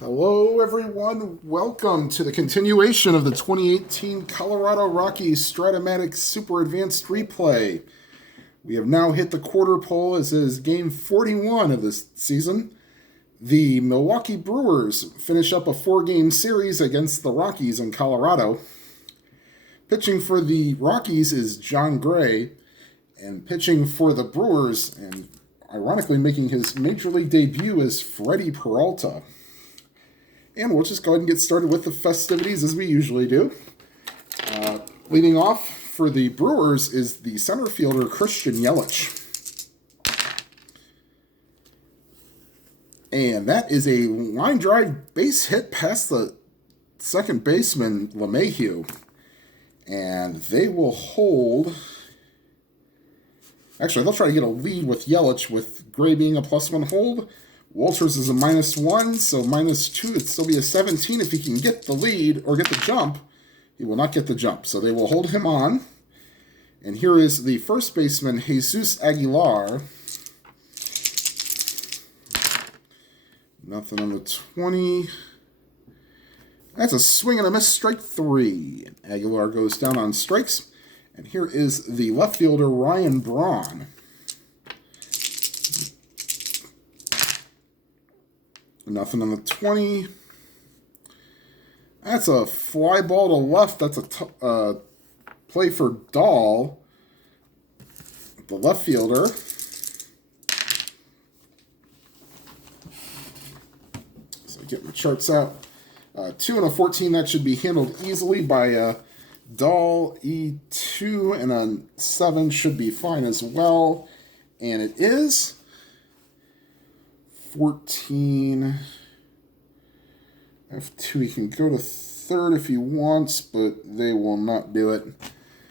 Hello, everyone. Welcome to the continuation of the 2018 Colorado Rockies Stratomatic Super Advanced Replay. We have now hit the quarter pole as is game 41 of this season. The Milwaukee Brewers finish up a 4-game series against the Rockies in Colorado. Pitching for the Rockies is Jon Gray, and pitching for the Brewers, and ironically making his Major League debut, is Freddy Peralta. And we'll just go ahead and get started with the festivities as we usually do. Leading off for the Brewers is the center fielder, Christian Yelich. And that is a line drive base hit past the second baseman, LeMahieu. And they will hold... Actually, they'll try to get a lead with Yelich, with Gray being a +1 hold. Walters is a -1, so -2. It'd still be a 17 if he can get the lead or get the jump. He will not get the jump, so they will hold him on. And here is the first baseman, Jesus Aguilar. Nothing on the 20. That's a swing and a miss, strike 3. Aguilar goes down on strikes. And here is the left fielder, Ryan Braun. Nothing on the 20. That's a fly ball to left. That's a play for Dahl, the left fielder. So get my charts out. 2 and a 14. That should be handled easily by Dahl. E2 and a 7 should be fine as well. And it is 14. F2, he can go to third if he wants, but they will not do it.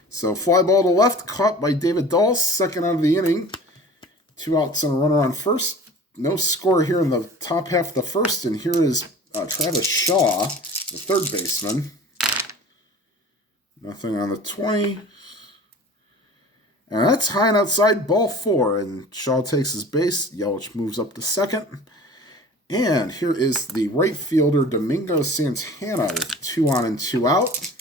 So fly ball to left, caught by David Dahl, second out of the inning. 2 outs and a runner on first. No score here in the top half of the first, and here is Travis Shaw, the third baseman. Nothing on the 20. And that's high and outside, ball 4, and Shaw takes his base. Yelich moves up to second. And here is the right fielder, Domingo Santana, with 2 on and 2 out.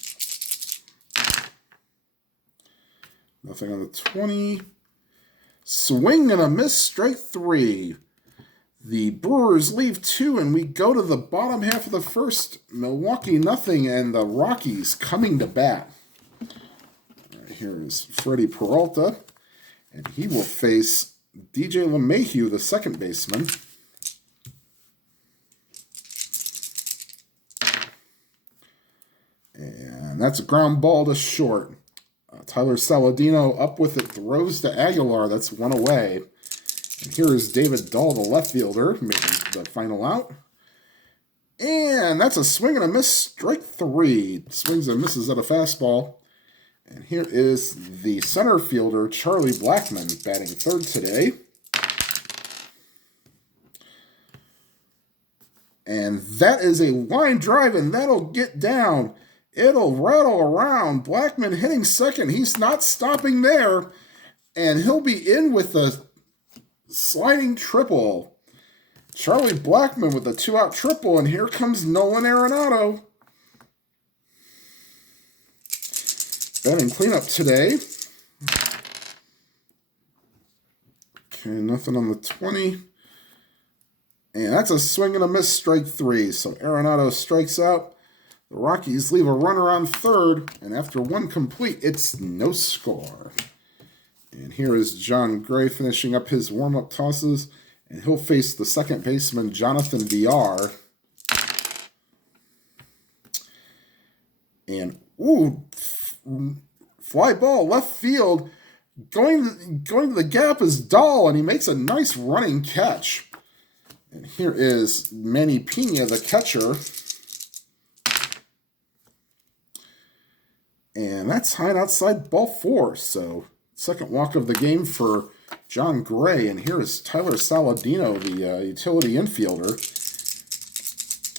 Nothing on the 20. Swing and a miss, strike 3. The Brewers leave 2, and we go to the bottom half of the first. Milwaukee nothing, and the Rockies coming to bat. Here is Freddy Peralta, and he will face DJ LeMahieu, the second baseman. And that's a ground ball to short. Tyler Saladino up with it, throws to Aguilar. That's 1 away. And here is David Dahl, the left fielder, making the final out. And that's a swing and a miss, strike 3. Swings and misses at a fastball. And here is the center fielder, Charlie Blackmon, batting third today. And that is a line drive, and that'll get down. It'll rattle around. Blackmon hitting second. He's not stopping there. And he'll be in with a sliding triple. Charlie Blackmon with a 2-out triple, and here comes Nolan Arenado. Batting cleanup today. Okay, nothing on the 20. And that's a swing and a miss, strike 3. So Arenado strikes out. The Rockies leave a runner on third. And after 1 complete, it's no score. And here is Jon Gray finishing up his warm-up tosses. And he'll face the second baseman, Jonathan VR. And, fly ball, left field. Going to the gap is Dahl, and he makes a nice running catch. And here is Manny Pena, the catcher. And that's high and outside, ball 4. So, second walk of the game for Jon Gray. And here is Tyler Saladino, the utility infielder.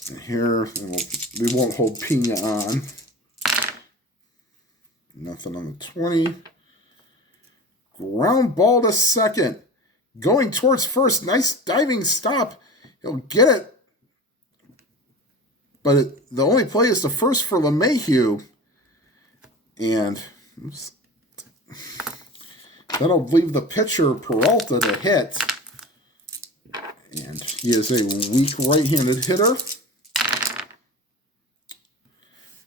And here, we won't hold Pena on. Nothing on the 20. Ground ball to second. Going towards first. Nice diving stop. He'll get it but the only play is the first for LeMahieu. And oops, that'll leave the pitcher, Peralta, to hit. And he is a weak right-handed hitter.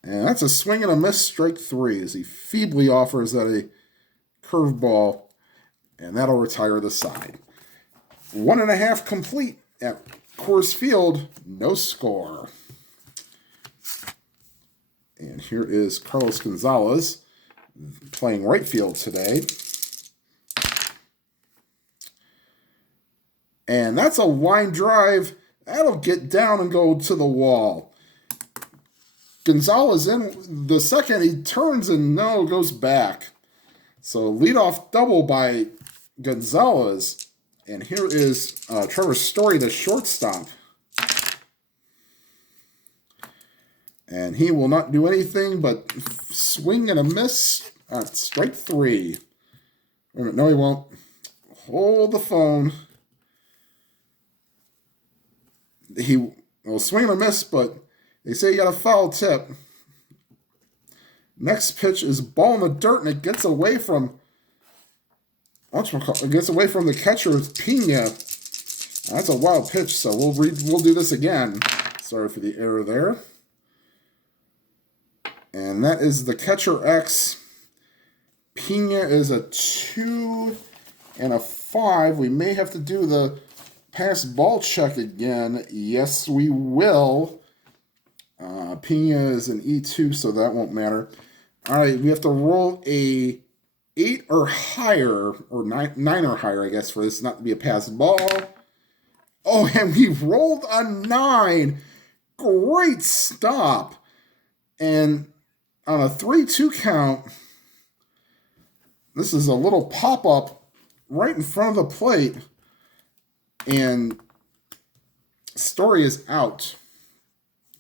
And that's a swing and a miss, strike 3, as he feebly offers that a curveball, and that'll retire the side. 1.5 complete at Coors Field, no score. And here is Carlos Gonzalez playing right field today. And that's a line drive. That'll get down and go to the wall. Gonzalez in the second. He turns and no, goes back. So leadoff double by Gonzalez. And here is Trevor Story, the shortstop. And he will not do anything but swing and a miss. Strike 3. No, he won't. Hold the phone. He will swing and a miss, but they say you got a foul tip. Next pitch is ball in the dirt, and it gets away from the catcher, Pena. That's a wild pitch, so we'll do this again. Sorry for the error there. And that is the catcher X. Pena is a 2 and a 5. We may have to do the pass ball check again. Yes, we will. Pena is an E2, so that won't matter. All right, we have to roll a 8 or higher, or 9 or higher, I guess, for this not to be a pass ball. Oh, and we rolled a 9. Great stop. And on a 3-2 count, this is a little pop-up right in front of the plate. And Story is out.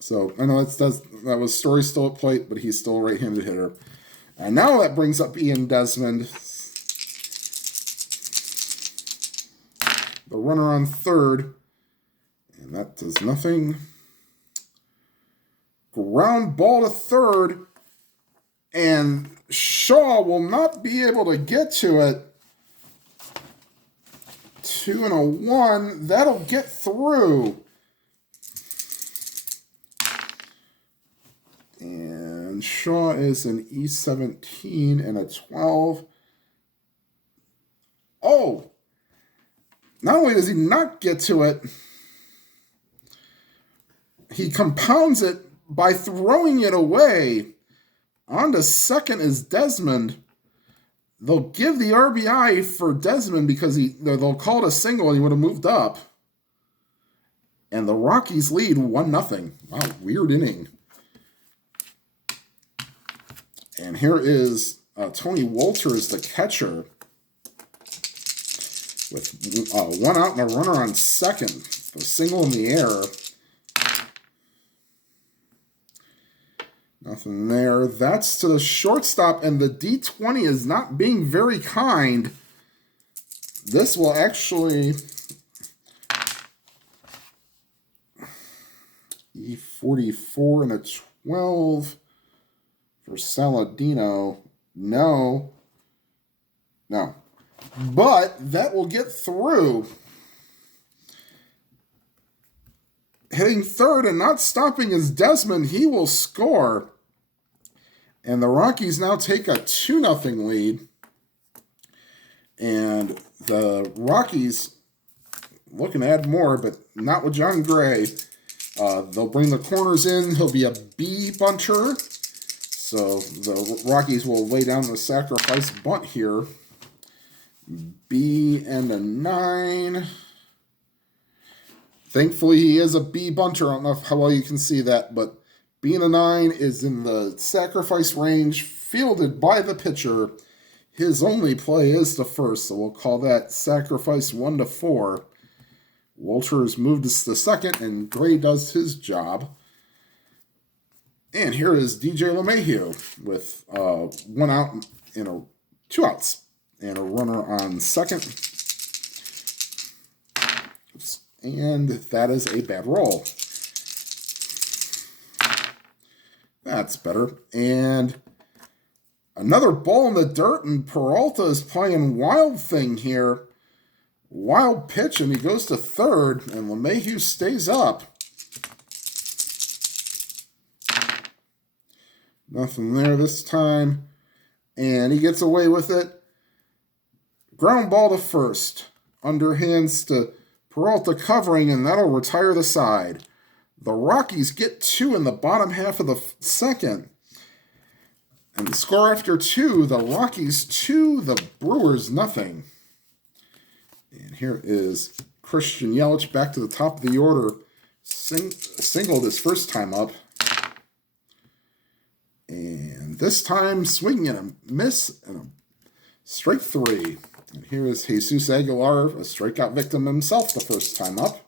So I know that was Story still at plate, but he's still a right-handed hitter. And now that brings up Ian Desmond. The runner on third. And that does nothing. Ground ball to third. And Shaw will not be able to get to it. 2 and a 1. That'll get through. And Shaw is an E17 and a 12. Oh! Not only does he not get to it, he compounds it by throwing it away. On to second is Desmond. They'll give the RBI for Desmond because they'll call it a single and he would have moved up. And the Rockies lead 1-0. Wow, weird inning. And here is Tony Wolters, the catcher, with 1 out and a runner on second. A single in the air. Nothing there. That's to the shortstop, and the D20 is not being very kind. This will actually... E44 and a 12 for Saladino. No. But that will get through. Hitting third and not stopping is Desmond. He will score. And the Rockies now take a 2-0 lead. And the Rockies looking to add more, but not with Jon Gray. They'll bring the corners in. He'll be a B bunter. So the Rockies will lay down the sacrifice bunt here. B and a 9. Thankfully, he is a B bunter. I don't know how well you can see that, but B and a 9 is in the sacrifice range, fielded by the pitcher. His only play is the first, so we'll call that sacrifice 1-4. Wolters moves to second, and Gray does his job. And here is DJ LeMahieu with 1 out and 2 outs and a runner on second. And that is a bad roll. That's better. And another ball in the dirt, and Peralta is playing wild thing here. Wild pitch, and he goes to third, and LeMahieu stays up. Nothing there this time. And he gets away with it. Ground ball to first. Underhands to Peralta covering, and that'll retire the side. The Rockies get 2 in the bottom half of the second. And the score after 2, the Rockies 2, the Brewers nothing. And here is Christian Yelich back to the top of the order. Singled his first time up. And this time swinging and a miss and a strike 3. And here is Jesus Aguilar, a strikeout victim himself the first time up.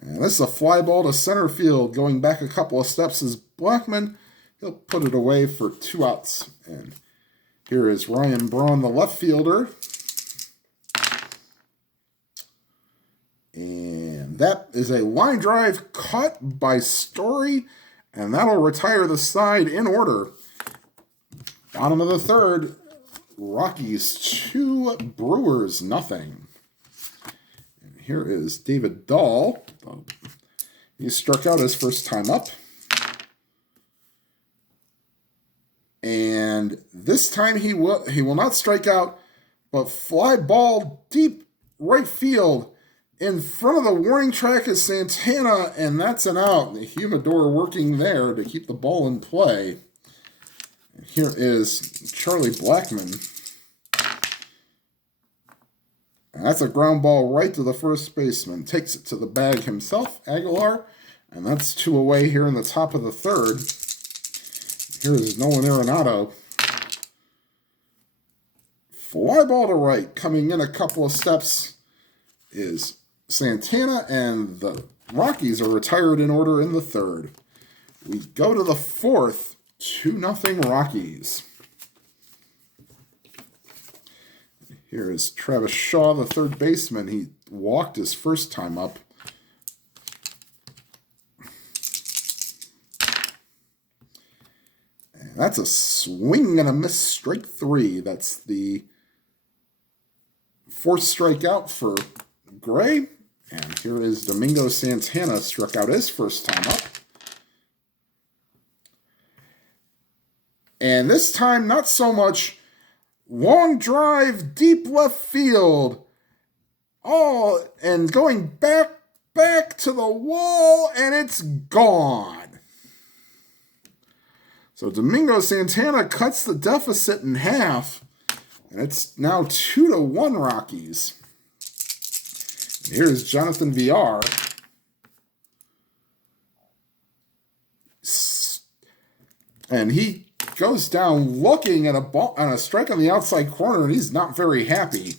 And this is a fly ball to center field. Going back a couple of steps is Blackman. He'll put it away for 2 outs. And here is Ryan Braun, the left fielder. And that is a line drive caught by Story. And that'll retire the side in order. Bottom of the third, Rockies 2, Brewers nothing. And here is David Dahl. He struck out his first time up. And this time he will not strike out, but fly ball deep right field. In front of the warning track is Santana, and that's an out. The humidor working there to keep the ball in play. And here is Charlie Blackman. And that's a ground ball right to the first baseman. Takes it to the bag himself, Aguilar. And that's 2 away here in the top of the third. Here is Nolan Arenado. Fly ball to right. Coming in a couple of steps is Santana, and the Rockies are retired in order in the third. We go to the fourth, 2-0 Rockies. Here is Travis Shaw, the third baseman. He walked his first time up. And that's a swing and a miss, strike 3. That's the 4th strikeout for Gray. And here is Domingo Santana, struck out his first time up. And this time, not so much. Long drive, deep left field. Oh, and going back to the wall, and it's gone. So Domingo Santana cuts the deficit in half. And it's now 2-1 Rockies. Here's Jonathan VR. And he goes down looking at a ball on a strike on the outside corner, and he's not very happy.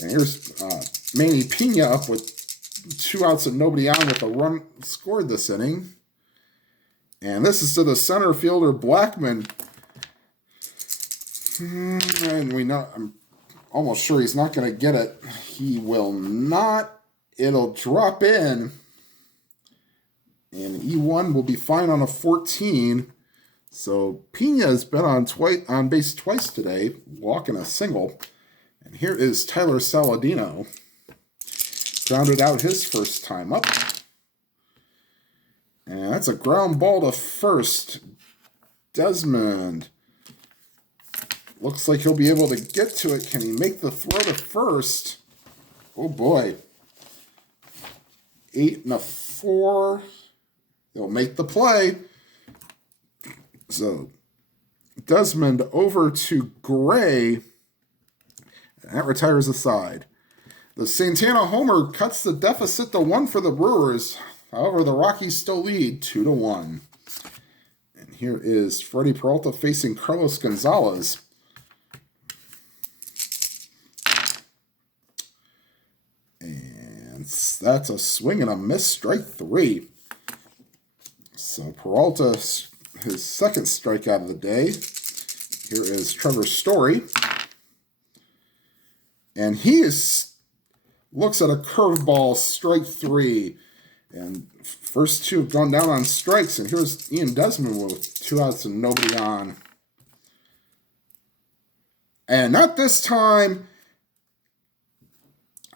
And here's Manny Pena up with 2 outs and nobody on with a run scored this inning. And this is to the center fielder Blackman. And we know, I'm almost sure he's not going to get it. He will not. It'll drop in. And E1 will be fine on a 14. So Pena has been on base twice today, walking a single. And here is Tyler Saladino. Grounded out his first time up. And that's a ground ball to first. Desmond. Looks like he'll be able to get to it. Can he make the throw to first? Oh boy. 8 and a 4. He'll make the play. So Desmond over to Gray. And that retires the side. The Santana homer cuts the deficit to 1 for the Brewers. However, the Rockies still lead 2-1. And here is Freddy Peralta facing Carlos Gonzalez. And that's a swing and a miss, strike 3. So Peralta, his second strikeout of the day. Here is Trevor Story. And he looks at a curveball, strike 3. And first two have gone down on strikes. And here's Ian Desmond with 2 outs and nobody on. And not this time.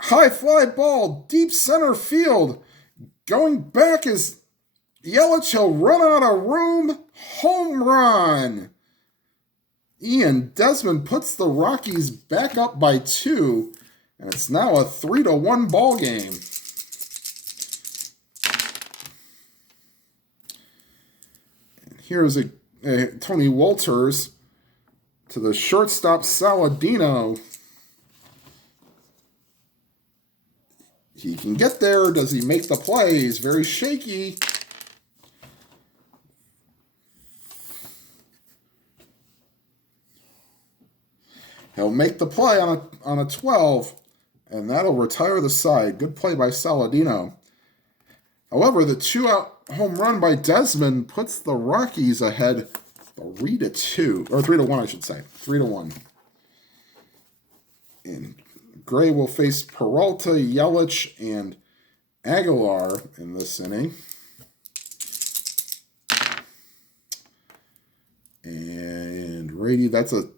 High fly ball, deep center field. Going back is Yelich. He'll run out of room. Home run. Ian Desmond puts the Rockies back up by 2. And it's now a 3-1 ball game. And here's a Tony Wolters to the shortstop Saladino. He can get there. Does he make the play? He's very shaky. He'll make the play on a 12, and that'll retire the side. Good play by Saladino. However, the 2-out home run by Desmond puts the Rockies ahead 3-2, or 3-1, I should say. 3-1. And Gray will face Peralta, Yelich, and Aguilar in this inning. And Rady, that's a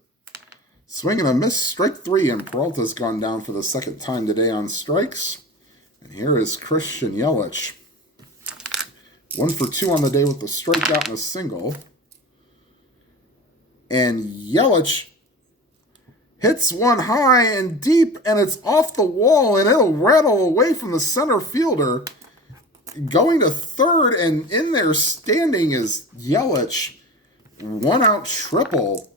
swing and a miss, strike 3, and Peralta's gone down for the second time today on strikes. And here is Christian Yelich. 1 for 2 on the day with a strikeout and a single. And Yelich hits one high and deep, and it's off the wall, and it'll rattle away from the center fielder. Going to third, and in there standing is Yelich. 1-out triple.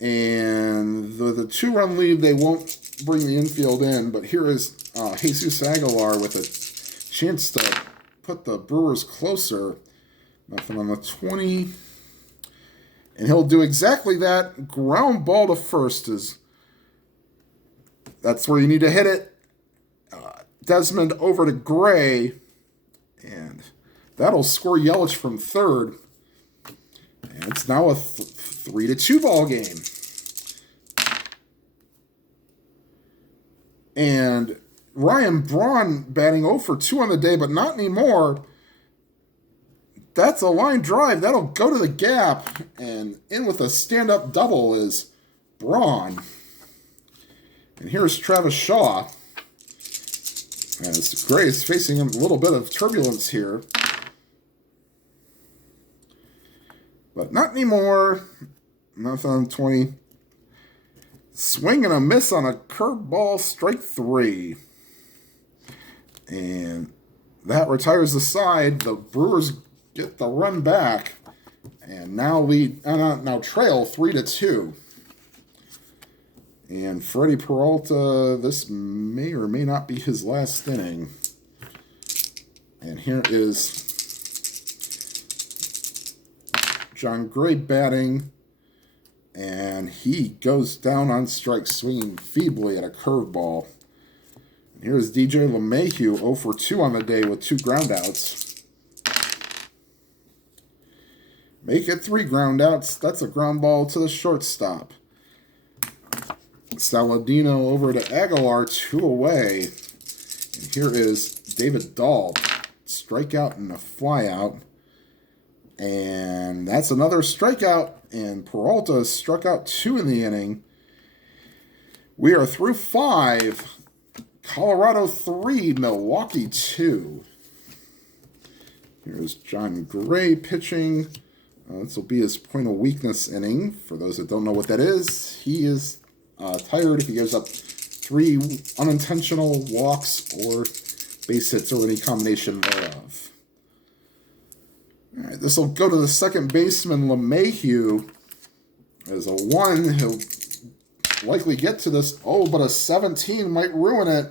And the 2-run lead, they won't bring the infield in, but here is Jesus Aguilar with a chance to put the Brewers closer. Nothing on the 20. And he'll do exactly that. Ground ball to first that's where you need to hit it. Desmond over to Gray. And that'll score Yelich from third. And it's now a 3-2 ball game. And Ryan Braun batting 0 for 2 on the day, but not anymore. That's a line drive. That'll go to the gap. And in with a stand-up double is Braun. And here's Travis Shaw. As Gray is facing a little bit of turbulence here. But not anymore. Nothing on 20. Swing and a miss on a curveball, strike 3. And that retires the side. The Brewers get the run back. And now trail 3-2. And Freddy Peralta, this may or may not be his last inning. And here is Jon Gray batting, and he goes down on strikes, swinging feebly at a curveball. And here's DJ LeMahieu, 0 for 2 on the day with 2 groundouts. Make it 3 groundouts. That's a ground ball to the shortstop. Saladino over to Aguilar, 2 away. And here is David Dahl, strikeout and a flyout. And that's another strikeout, and Peralta struck out 2 in the inning. We are through 5. Colorado 3, Milwaukee 2. Here's Jon Gray pitching. This will be his point of weakness inning. For those that don't know what that is, he is tired if he gives up 3 unintentional walks or base hits or any combination thereof. All right, this will go to the second baseman, LeMahieu. As a 1, he'll likely get to this. Oh, but a 17 might ruin it.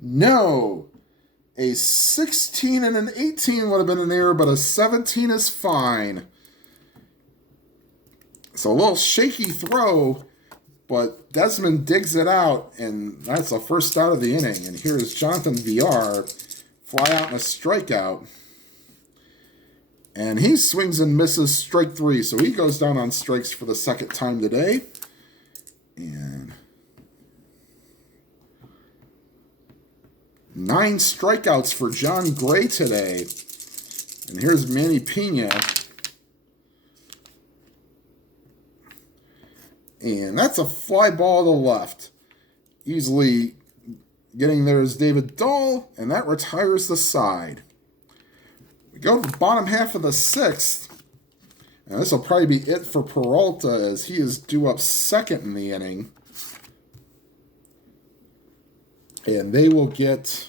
No. A 16 and an 18 would have been an error, but a 17 is fine. So a little shaky throw, but Desmond digs it out, and that's the first out of the inning. And here's Jonathan VR, fly out and a strikeout. And he swings and misses, strike 3. So he goes down on strikes for the second time today. And 9 strikeouts for Jon Gray today. And here's Manny Pena. And that's a fly ball to the left. Easily getting there is David Dahl, and that retires the side. We go to the bottom half of the 6th. And this will probably be it for Peralta as he is due up second in the inning. And they will get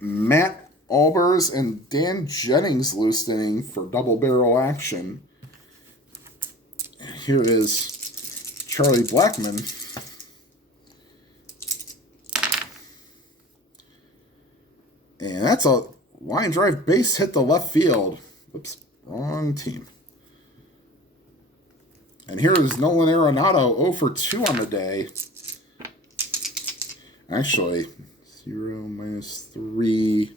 Matt Albers and Dan Jennings loosed inning for double barrel action. Here is Charlie Blackmon. And that's a line drive base hit to left field. Oops. Wrong team. And here is Nolan Arenado, 0 for 2 on the day. Actually, 0, -3,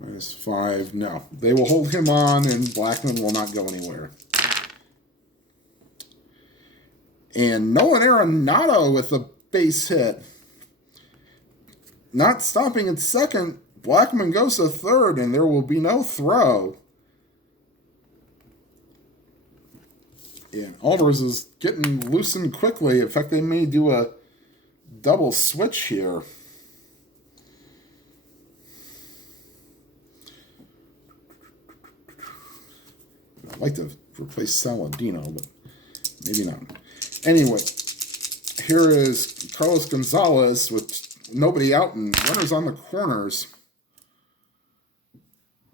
-5. No, they will hold him on, and Blackmon will not go anywhere. And Nolan Arenado with a base hit. Not stopping at second, Blackmon goes to third, and there will be no throw. Yeah, Albers is getting loosened quickly. In fact, they may do a double switch here. I'd like to replace Saladino, but maybe not. Anyway, here is Carlos Gonzalez with nobody out and runners on the corners.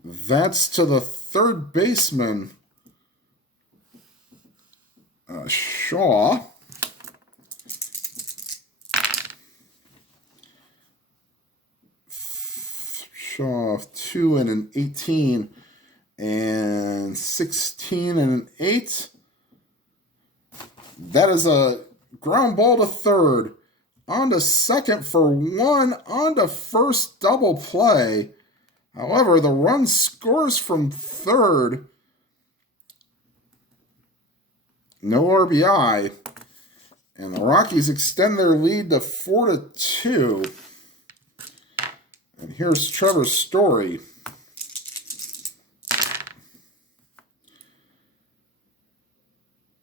That's to the third baseman, Shaw. Shaw, 2 and an 18, and 16 and an 8. That is a ground ball to third. On to second for 1. On to first, double play. However, the run scores from third. No RBI. And the Rockies extend their lead to 4-2. And here's Trevor Story.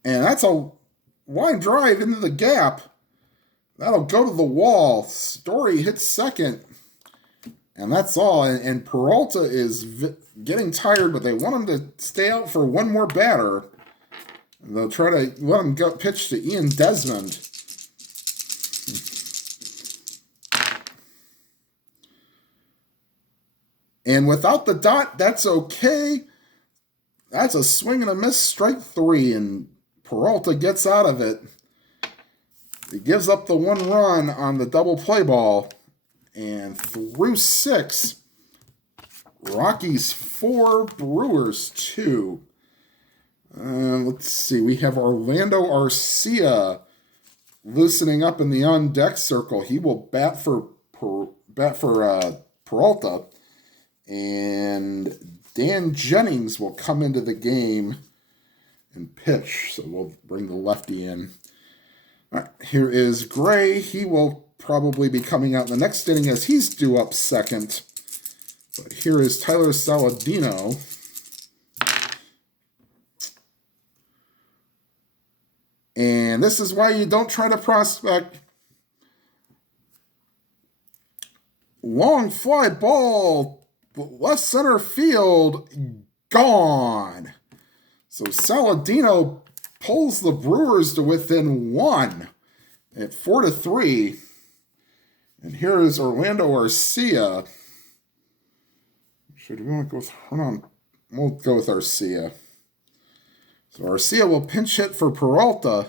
And that's a line drive into the gap. That'll go to the wall. Story hits second. And that's all. And Peralta is getting tired, but they want him to stay out for one more batter. And they'll try to let him go pitch to Ian Desmond. And without the dot, that's okay. That's a swing and a miss, strike 3, and Peralta gets out of it. He gives up the 1 run on the double play ball. And through 6, Rockies 4, Brewers 2. Let's see. We have Orlando Arcia loosening up in the on-deck circle. He will bat for Peralta. And Dan Jennings will come into the game and pitch. So we'll bring the lefty in. All right, here is Gray. He will probably be coming out in the next inning as he's due up second. But here is Tyler Saladino. And this is why you don't try to prospect. Long fly ball, left center field, gone. So Saladino pulls the Brewers to within 1 at 4-3. And here is Orlando Arcia. Should we want to go with Hernan? We'll go with Arcia. So Arcia will pinch hit for Peralta.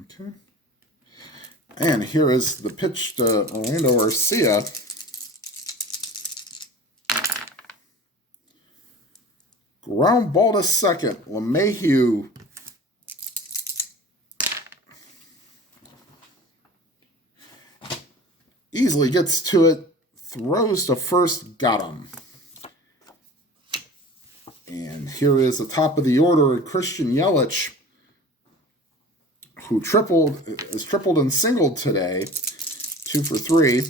Okay. And here is the pitch to Orlando Arcia. Ground ball to second. LeMahieu easily gets to it. Throws to first. Got him. And here is the top of the order, Christian Yelich, who is tripled and singled today, 2 for 3.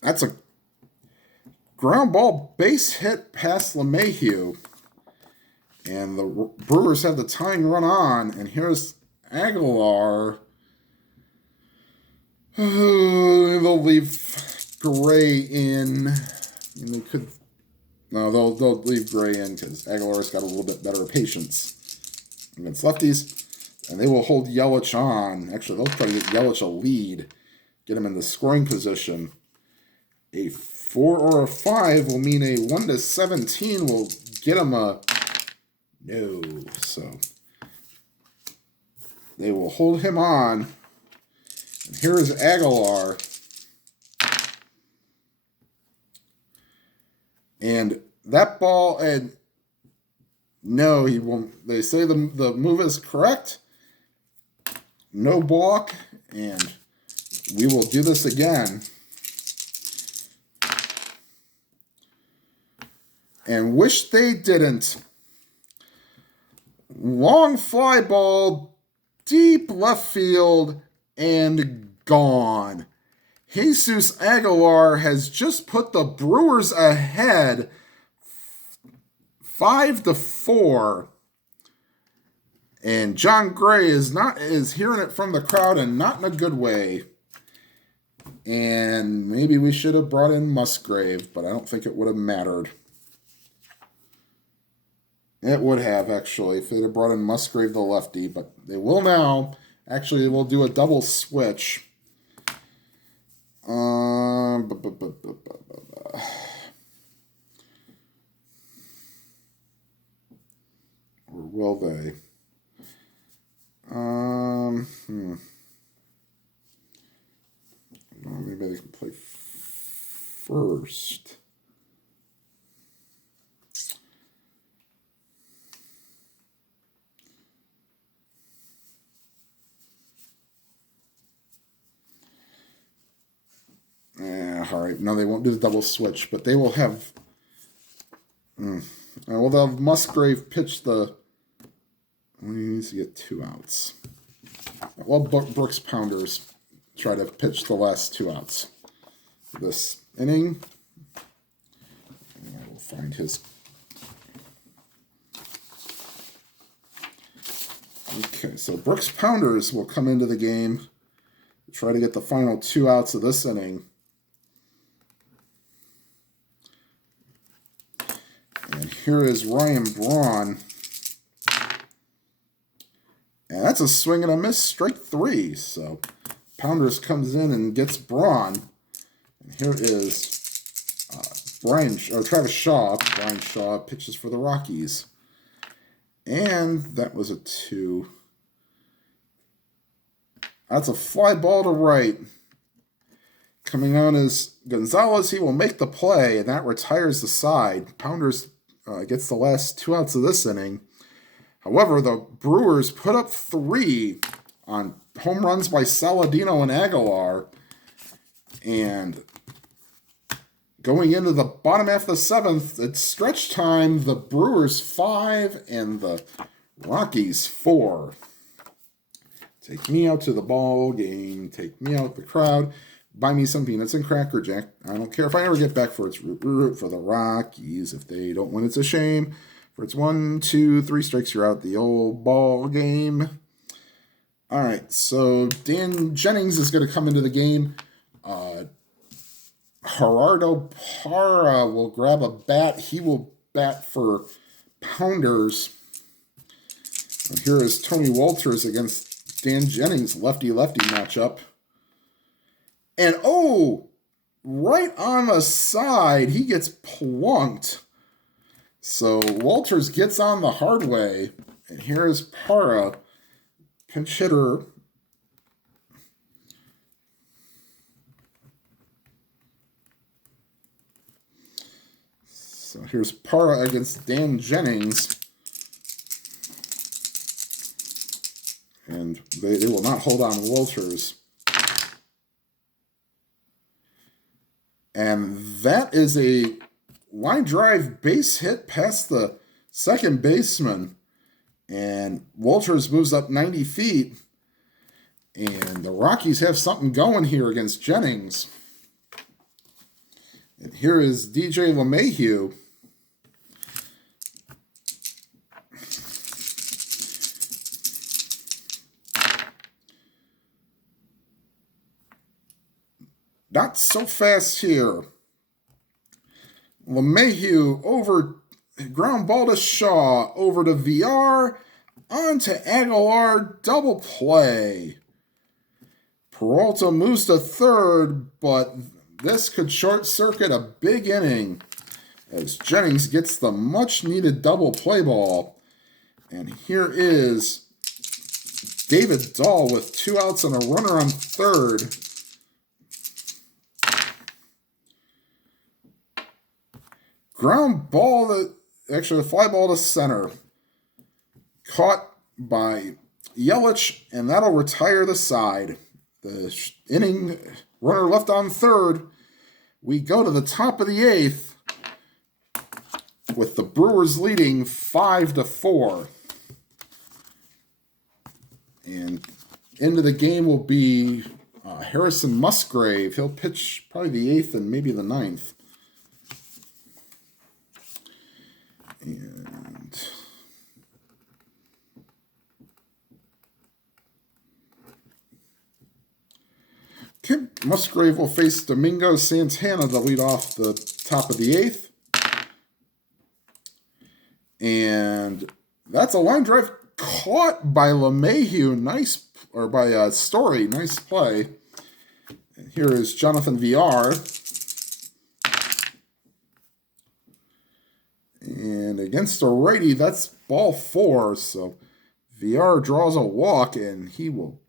That's a ground ball base hit past LeMahieu. And the Brewers have the tying run on. And here's Aguilar. They'll leave Gray in. And they could. No, they'll leave Gray in because Aguilar's got a little bit better patience against lefties. And they will hold Yelich on. Actually, they'll try to get Yelich a lead. Get him in the scoring position. A 4 or a 5 will mean a 1 to 17 will get him a no. So they will hold him on. And here is Aguilar. And that ball, and no, he won't. They say the move is correct. No balk, and we will do this again. And wish they didn't. Long fly ball, deep left field, and gone. Jesus Aguilar has just put the Brewers ahead 5-4. And Jon Gray is hearing it from the crowd and not in a good way. And maybe we should have brought in Musgrave, but I don't think it would have mattered. It would have, actually, if they'd have brought in Musgrave the lefty, but they will now. Actually, they will do a double switch. Or will they? Maybe they can play first. All right. No, they won't do the double switch, but they will have. Well, they'll have Musgrave pitch the. He needs to get 2 outs. Well, Brooks Pounders try to pitch the last 2 outs this inning. And I will find his. Okay, so Brooks Pounders will come into the game to try to get the final 2 outs of this inning. And here is Ryan Braun. And that's a swing and a miss, strike 3. So Pounders comes in and gets Braun. And here is Travis Shaw. Brian Shaw pitches for the Rockies. And that was a 2. That's a fly ball to right. Coming on is Gonzalez. He will make the play, and that retires the side. Pounders gets the last 2 outs of this inning. However, the Brewers put up 3 on home runs by Saladino and Aguilar. And going into the bottom half of the 7th, it's stretch time. The Brewers 5 and the Rockies 4. Take me out to the ball game. Take me out the crowd. Buy me some peanuts and Cracker Jack. I don't care if I ever get back for it's root for the Rockies. If they don't win, it's a shame. For it's 1, 2, 3 strikes, you're out the old ball game. All right, so Dan Jennings is going to come into the game. Gerardo Parra will grab a bat. He will bat for Pounders. And here is Tony Walters against Dan Jennings, lefty-lefty matchup. And, right on the side, he gets plunked. So Walters gets on the hard way. And here is Parra, pinch hitter. So here's Parra against Dan Jennings. And they will not hold on Walters. And that is a line drive base hit past the second baseman. And Walters moves up 90 feet. And the Rockies have something going here against Jennings. And here is DJ LeMahieu. Not so fast here. LeMahieu over, ground ball to Shaw, over to VR, on to Aguilar, double play. Peralta moves to third, but this could short circuit a big inning as Jennings gets the much needed double play ball. And here is David Dahl with 2 outs and a runner on third. Ground ball, actually a fly ball to center. Caught by Yelich, and that'll retire the side. The inning runner left on third. We go to the top of the 8th with the Brewers leading 5-4. And into the game will be Harrison Musgrave. He'll pitch probably the 8th and maybe the 9th. And Musgrave will face Domingo Santana to lead off the top of the 8th. And that's a line drive caught by LeMahieu. Nice, or by Story. Nice play. And here is Jonathan VR. And against a righty, that's ball 4. So VR draws a walk, and he will.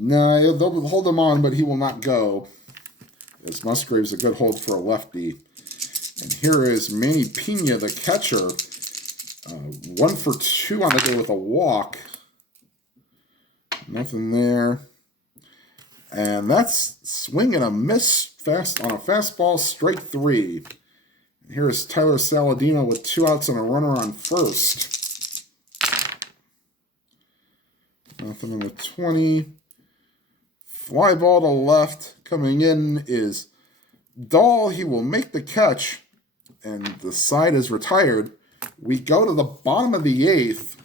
No, they'll hold him on, but he will not go. As Musgrave's a good hold for a lefty. And here is Manny Pena, the catcher. 1 for 2 on the day with a walk. Nothing there. And that's swing and a miss fast on a fastball, strike 3. And here is Tyler Saladino with 2 outs and a runner on first. Nothing in the 20. Fly ball to left. Coming in is Dahl. He will make the catch. And the side is retired. We go to the bottom of the 8th.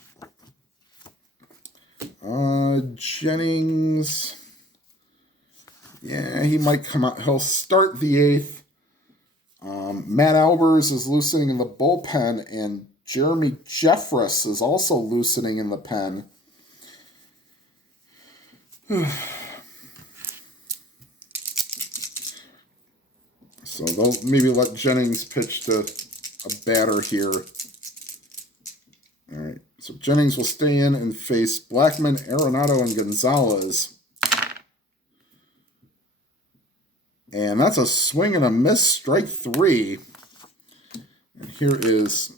Jennings. Yeah, he might come out. He'll start the 8th. Matt Albers is loosening in the bullpen, and Jeremy Jeffress is also loosening in the pen. So they'll maybe let Jennings pitch to a batter here. All right, so Jennings will stay in and face Blackman, Arenado, and Gonzalez. And that's a swing and a miss, strike 3. And here is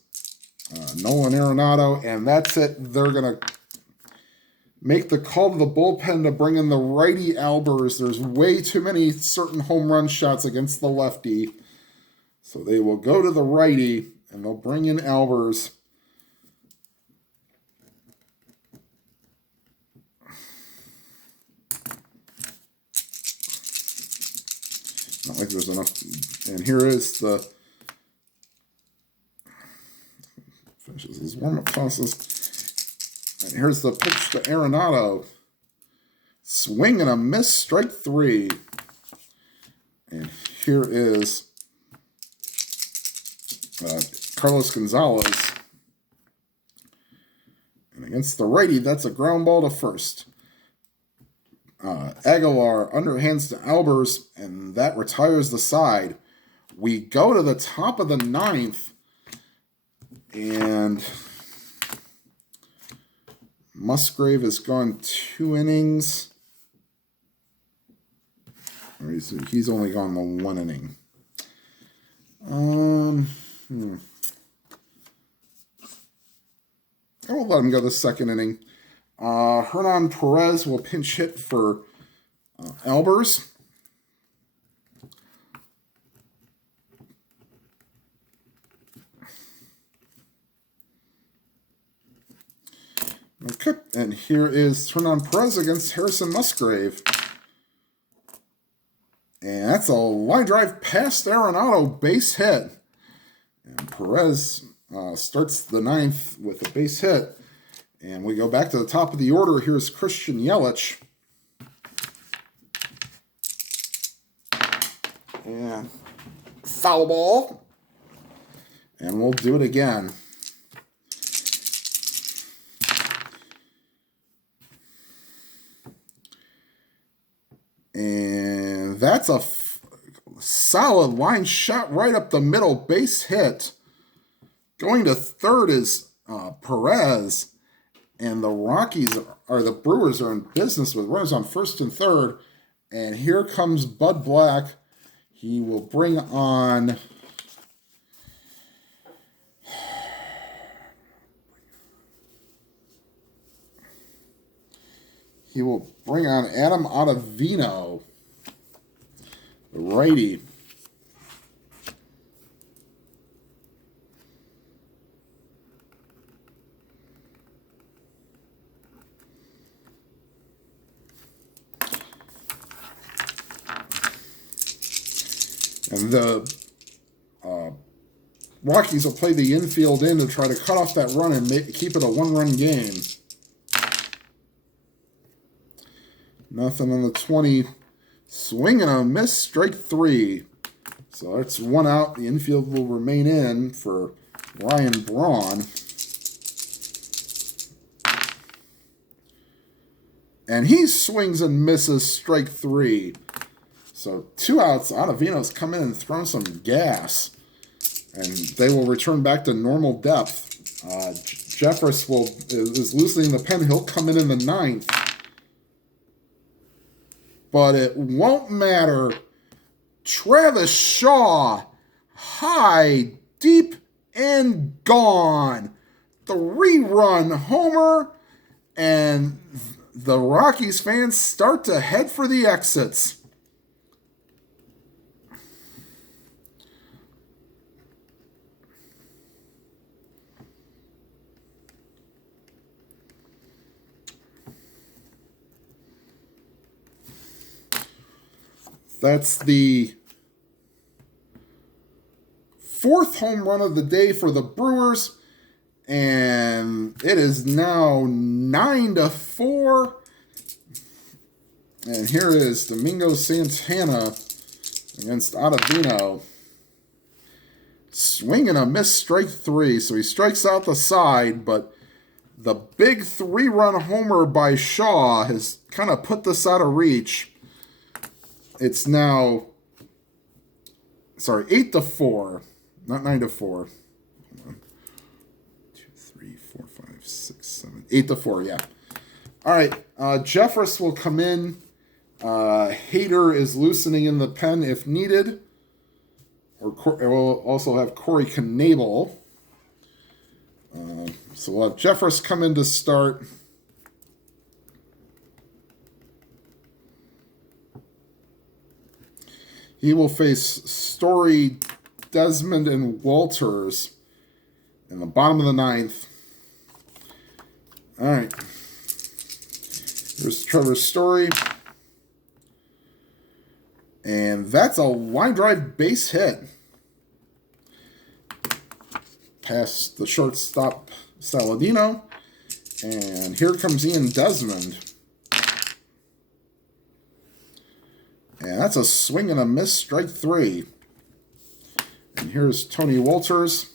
Nolan Arenado, and that's it. They're going to make the call to the bullpen to bring in the righty Albers. There's way too many certain home run shots against the lefty. So they will go to the righty, and they'll bring in Albers. Not like there's enough. And here is the finishes his warm-up tosses. And here's the pitch to Arenado. Swing and a miss, strike 3. And here is Carlos Gonzalez. And against the righty, that's a ground ball to first. Aguilar underhands to Albers, and that retires the side. We go to the top of the 9th, and Musgrave has gone 2 innings. Or he's only gone the 1 inning. I will let him go the 2nd inning. Hernan Perez will pinch hit for Albers. Okay, and here is Hernan Perez against Harrison Musgrave. And that's a line drive past Arenado, base hit. And Perez starts the ninth with a base hit. And we go back to the top of the order. Here's Christian Yelich. And foul ball. And we'll do it again. And that's a solid line shot right up the middle, base hit. Going to third is Perez. And the the Brewers are in business with runners on first and third. And here comes Bud Black. He will bring on... He will bring on Adam Ottavino, the righty. And the Rockies will play the infield in to try to cut off that run and keep it a one-run game. Nothing on the 20. Swing and a miss, strike three. So that's one out. The infield will remain in for Ryan Braun. And he swings and misses, strike three. So 2 outs. Ottavino's come in and thrown some gas. And they will return back to normal depth. Jeffress is loosening the pen. He'll come in the 9th. But it won't matter. Travis Shaw, high, deep, and gone. 3-run homer, and the Rockies fans start to head for the exits. That's the 4th home run of the day for the Brewers. And it is now 9-4. And here is Domingo Santana against Ottavino. Swing and a miss, strike three. So he strikes out the side, but the big 3-run homer by Shaw has kind of put this out of reach. It's now, 8-4, not 9-4. Hold on. 2, 3, 4, 5, 6, 7, 8-4, yeah. All right, Jeffress will come in. Hader is loosening in the pen if needed. We'll also have Corey Knebel. So we'll have Jeffress come in to start. He will face Story, Desmond, and Walters in the bottom of the 9th. All right. Here's Trevor Story. And that's a line drive base hit. Past the shortstop Saladino. And here comes Ian Desmond. And that's a swing and a miss, strike three. And here's Tony Walters.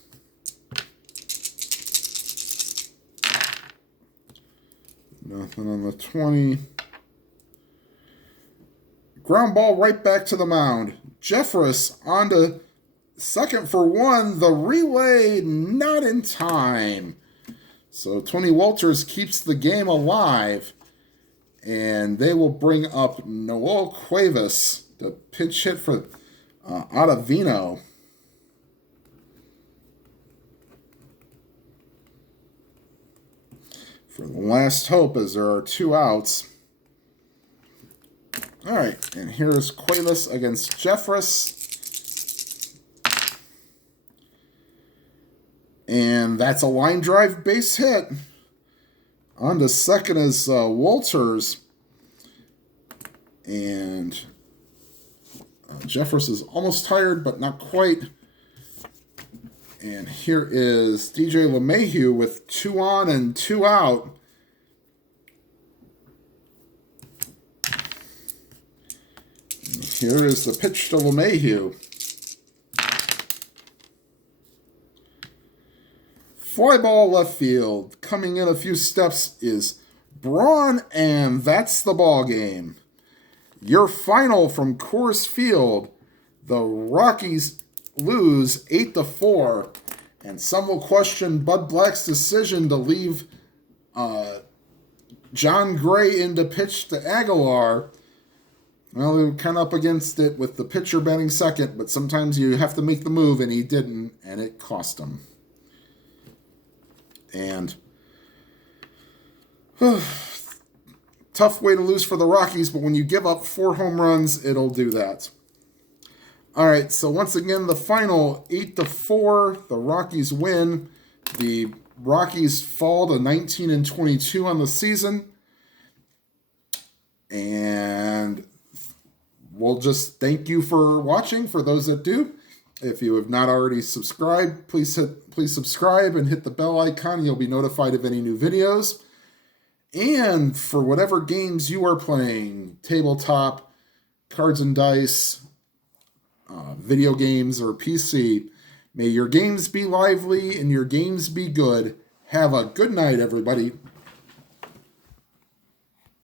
Nothing on the 20. Ground ball right back to the mound. Jeffress on to second for one. The relay not in time. So Tony Walters keeps the game alive. And they will bring up Noel Cuevas, the pinch hit for Ottavino. For the last hope, as there are 2 outs. All right, and here's Qualis against Jeffress. And that's a line drive base hit. On to second is Walters. And Jeffress is almost tired, but not quite. And here is DJ LeMahieu with 2 on and 2 out. And here is the pitch to LeMahieu. Fly ball left field. Coming in a few steps is Braun, and that's the ball game. Your final from Coors Field, the Rockies lose 8-4, and some will question Bud Black's decision to leave Jon Gray in to pitch to Aguilar. Well, they were kind of up against it with the pitcher batting second, but sometimes you have to make the move, and he didn't, and it cost him. And tough way to lose for the Rockies, but when you give up 4 home runs, it'll do that. All right, so once again, the final 8-4, the Rockies win. The Rockies fall to 19-22 on the season. And we'll just thank you for watching, for those that do. If you have not already subscribed, please subscribe and hit the bell icon. You'll be notified of any new videos. And for whatever games you are playing, tabletop, cards and dice, video games, or PC, may your games be lively and your games be good. Have a good night, everybody.